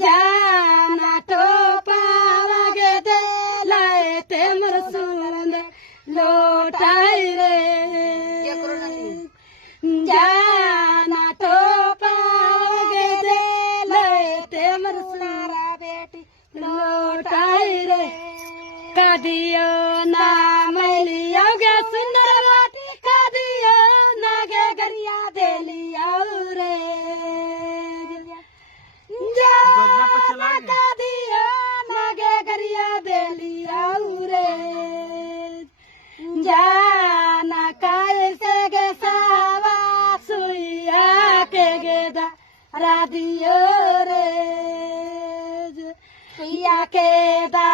जाना तो पावागे दे लाए ते मरसूल लोटाई रे जाना तो पावागे दे लाए ते मरसूल बेटी लोटाई रे कादियो ना मैलिया गे सुंदर वाटी कादियो ना गे गरिया देलिया रे जाना कादियो ना गे गरिया देलिया रे जाना कैसे गे सावा सुइया के गेदा रादियो रे सुइया के दा